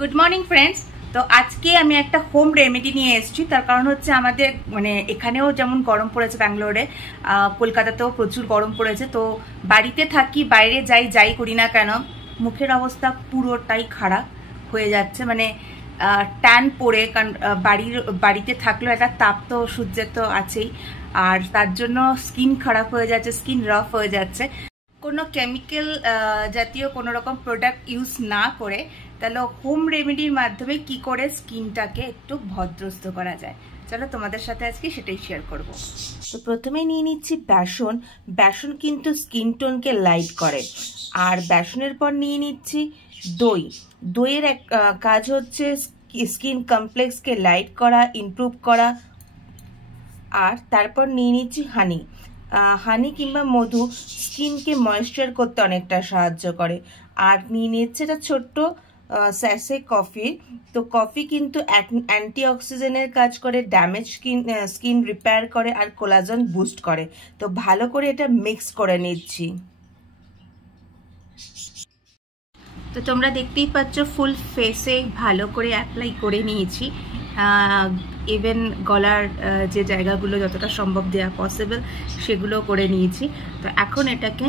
Good morning friends. তো আজকে আমি একটা হোম রেমেডি নিয়ে এসেছি। তার কারণ হচ্ছে আমাদের এখানেও যেমন গরম পড়েছে ব্যাঙ্গালোরে, কলকাতাতেও প্রচুর গরম পড়েছে। তো বাড়িতে থাকি, বাইরে যাই করি না কেন, মুখের অবস্থা পুরোটাই খারাপ হয়ে যাচ্ছে। ট্যান পড়ে, কারণ বাড়িতে থাকলেও একটা তাপ তো সূর্যের তো আছেই, আর তার জন্য স্কিন খারাপ হয়ে যাচ্ছে, স্কিন রাফ হয়ে যাচ্ছে। কোনো কেমিক্যাল জাতীয় কোনো রকম প্রোডাক্ট ইউজ না করে তাহলে হোম রেমেডির মাধ্যমে কি করে স্কিনটাকে একটু ভদ্রস্থ করা যায়, চলো তোমাদের সাথে আজকে সেটাই শেয়ার করব। তো প্রথমে নিয়ে নিচ্ছি বেসন। বেসন কিন্তু স্কিন টোনকে লাইট করে। আর বেসনের পর নিয়ে নিচ্ছি দই। দইয়ের এক কাজ হচ্ছে স্কিন কমপ্লেক্সকে লাইট করা, ইমপ্রুভ করা। আর তারপর নিয়ে নিচ্ছি হানি। হানি কিংবা মধু স্কিনকে ময়েশ্চার করতে অনেকটা সাহায্য করে। আর নিয়ে নিচ্ছে একটা ছোট্ট স্যাশে কফি। তো কফি কিন্তু অ্যান্টিঅক্সিডেন্টের কাজ করে, ড্যামেজ স্কিন রিপেয়ার করে আর কোলাজেন বুস্ট করে। তো ভালো করে এটা মিক্স করে নিচ্ছি। তো তোমরা দেখতেই পাচ্ছ ফুল ফেসে ভালো করে অ্যাপ্লাই করে নিয়েছি। ইভেন গলার যে জায়গাগুলো যতটা সম্ভব দেওয়া পসিবল সেগুলো করে নিয়েছি। তো এখন এটাকে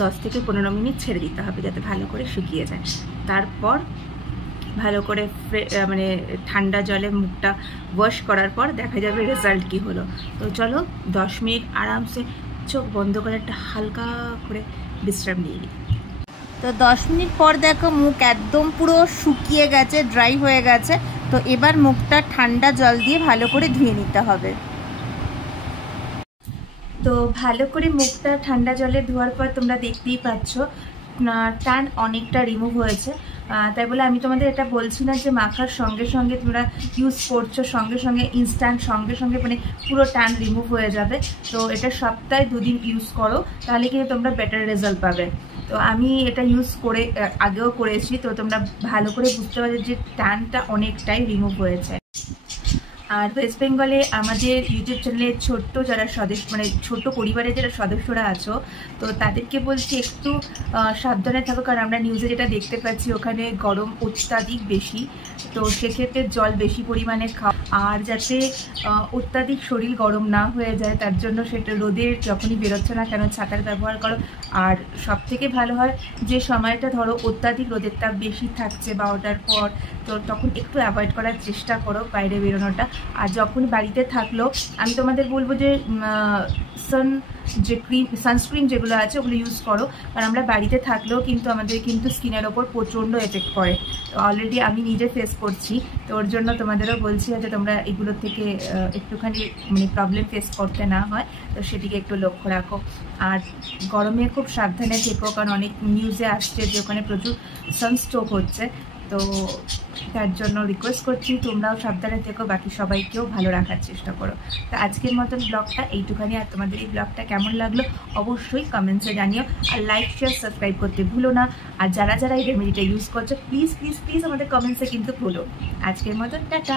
10 থেকে 15 মিনিট ছেড়ে দিতে হবে যাতে ভালো করে শুকিয়ে যায়। তারপর ভালো করে ঠান্ডা জলে মুখটা ওয়াশ করার পর দেখা যাবে রেজাল্ট কি হলো। তো চলো 10 মিনিট আরামসে চোখ বন্ধ করে একটা হালকা করে বিশ্রাম নিয়ে নিই। তো 10 মিনিট পর দেখো মুখ একদম পুরো শুকিয়ে গেছে, ড্রাই হয়ে গেছে। তো এবার মুখটা ঠান্ডা জল দিয়ে ভালো করে ধুয়ে নিতে হবে। তো ভালো করে মুখটা ঠান্ডা জলে ধোয়ার পর তোমরা দেখতেই পাচ্ছ ট্যান অনেকটা রিমুভ হয়েছে। তাই বলে আমি তোমাদের এটা বলছি না যে মাখার সঙ্গে সঙ্গে তোমরা ইউজ করছো সঙ্গে সঙ্গে ইনস্ট্যান্ট সঙ্গে সঙ্গে পুরো ট্যান রিমুভ হয়ে যাবে। তো এটা সপ্তাহে 2 দিন ইউজ করো, তাহলে কিন্তু তোমরা বেটার রেজাল্ট পাবে। তো আমি এটা ইউজ করে আগেও করেছি, তো তোমরা ভালো করে বুঝতে পারছো যে ট্যানটা অনেকটাই রিমুভ হয়েছে। আর ওয়েস্ট বেঙ্গলে আমাদের ইউটিউব চ্যানেলে ছোট্ট যারা সদস্য ছোট পরিবারের যারা সদস্যরা আছো, তো তাদেরকে বলছি একটু সাবধানে থাকো, কারণ আমরা নিউজে যেটা দেখতে পাচ্ছি ওখানে গরম অত্যাধিক বেশি। তো সেক্ষেত্রে জল বেশি পরিমাণে খাও, আর যাতে অত্যাধিক শরীর গরম না হয়ে যায় তার জন্য সেটা রোদের যখনই বেরোচ্ছে না কেন ছাতার ব্যবহার করো। আর সব থেকে ভালো হয় যে সময়টা ধরো অত্যাধিক রোদের তাপ বেশি থাকছে 12টার পর, তো তখন একটু অ্যাভয়েড করার চেষ্টা করো বাইরে বেরোনোটা। আর যখন বাড়িতে থাকলো আমি তোমাদের বলবো যে সানস্ক্রিন যেগুলো আছে ওগুলো ইউজ করো, কারণ আমরা বাড়িতে থাকলেও কিন্তু আমাদের স্কিনের ওপর প্রচণ্ড এফেক্ট পড়ে। তো অলরেডি আমি নিজে ফেস করছি, তো ওর জন্য তোমাদেরও বলছি যে তোমরা এগুলোর থেকে একটুখানি প্রবলেম ফেস করতে না হয়, তো সেদিকে একটু লক্ষ্য রাখো। আর গরমে খুব সাবধানে থেকো, কারণ অনেক নিউজে আসছে যে ওখানে প্রচুর সানস্ট্রোক হচ্ছে। তো তার জন্য রিকোয়েস্ট করছি তোমরাও সাবধানে থেকো, বাকি সবাইকেও ভালো রাখার চেষ্টা করো। তো আজকের মতন ব্লগটা এইটুখানি। আর তোমাদের এই ব্লগটা কেমন লাগলো অবশ্যই কমেন্টসে জানিও, আর লাইক শেয়ার সাবস্ক্রাইব করতে ভুলো না। আর যারা যারা এই রেমেডিটা ইউজ করছো প্লিজ প্লিজ প্লিজ আমাদের কমেন্টসে কিন্তু ভুলো। আজকের মতন টাটা।